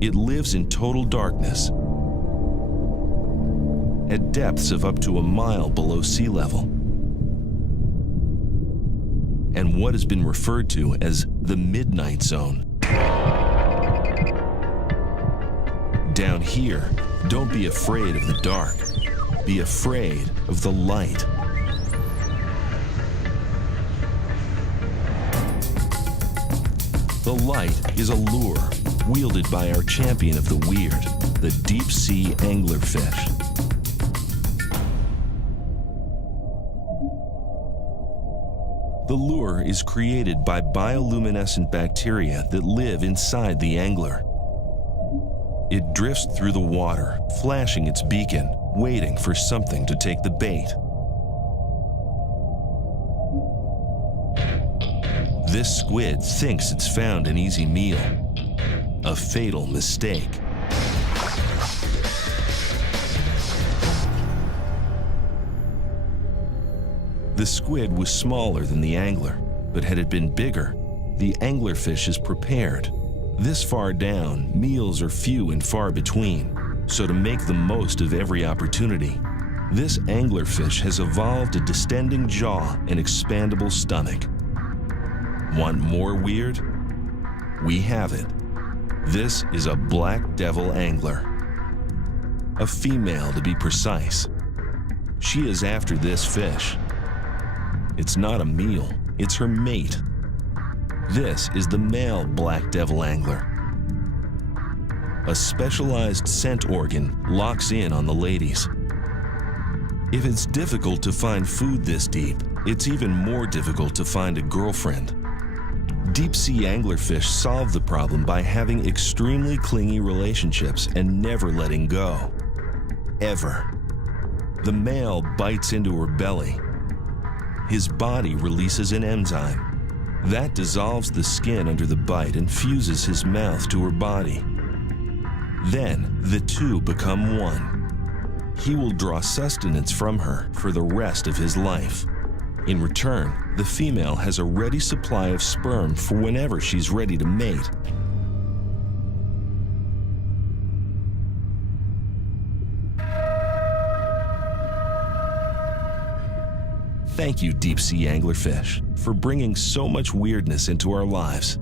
It lives in total darkness, at depths of up to a mile below sea level, and what has been referred to as the midnight zone. Down here, don't be afraid of the dark. Be afraid of the light. The light is a lure wielded by our champion of the weird, the deep-sea anglerfish. The lure is created by bioluminescent bacteria that live inside the angler. It drifts through the water, flashing its beacon, waiting for something to take the bait. This squid thinks it's found an easy meal. A fatal mistake. The squid was smaller than the angler, but had it been bigger, the anglerfish is prepared. This far down, meals are few and far between, so to make the most of every opportunity, this anglerfish has evolved a distending jaw and expandable stomach. Want more weird? We have it. This is a black devil angler. A female, to be precise. She is after this fish. It's not a meal, it's her mate. This is the male black devil angler. A specialized scent organ locks in on the ladies. If it's difficult to find food this deep, it's even more difficult to find a girlfriend. Deep-sea anglerfish solve the problem by having extremely clingy relationships and never letting go. Ever. The male bites into her belly. His body releases an enzyme. That dissolves the skin under the bite and fuses his mouth to her body. Then, the two become one. He will draw sustenance from her for the rest of his life. In return, the female has a ready supply of sperm for whenever she's ready to mate. Thank you, deep-sea anglerfish, for bringing so much weirdness into our lives.